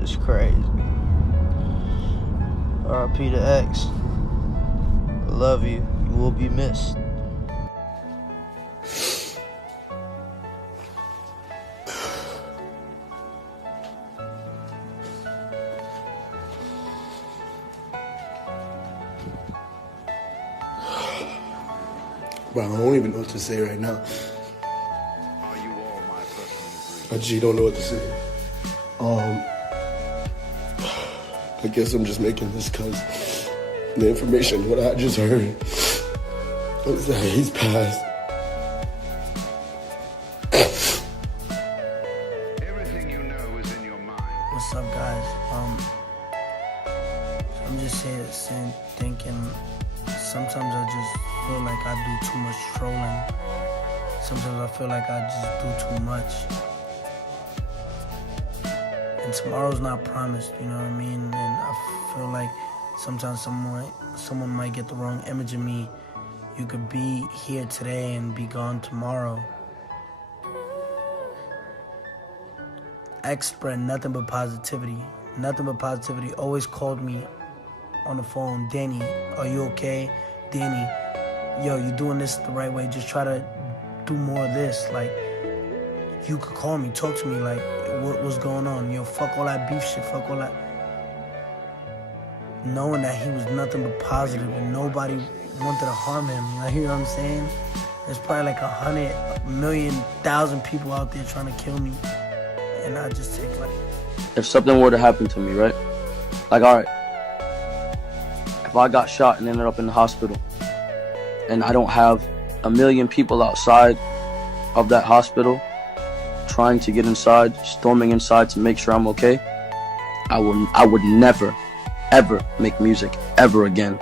just crazy. RP to X. I love you. You will be missed. Bro, I don't even know what to say right now. Are you all my I just don't know what to say. Um, I guess I'm just making this because the information, what I just heard, was that he's passed. Everything you know is in your mind. What's up, guys? Um, I'm just saying, saying, thinking. Sometimes I just feel like I do too much trolling. Sometimes I feel like I just do too much. And tomorrow's not promised, you know what I mean? And I feel like sometimes someone someone might get the wrong image of me. You could be here today and be gone tomorrow. X spread nothing but positivity. Nothing but positivity. Always called me on the phone, Danny, are you okay? Danny, yo, you doing this the right way. Just try to do more of this. Like, you could call me, talk to me, like, what, was going on? Yo, fuck all that beef shit, fuck all that. Knowing that he was nothing but positive and nobody wanted to harm him. You know what I'm saying? There's probably like a hundred million thousand people out there trying to kill me. And I just take like if something were to happen to me, right? Like, all right, if I got shot and ended up in the hospital, and I don't have a million people outside of that hospital trying to get inside, storming inside to make sure I'm okay, I would I would never, ever make music ever again.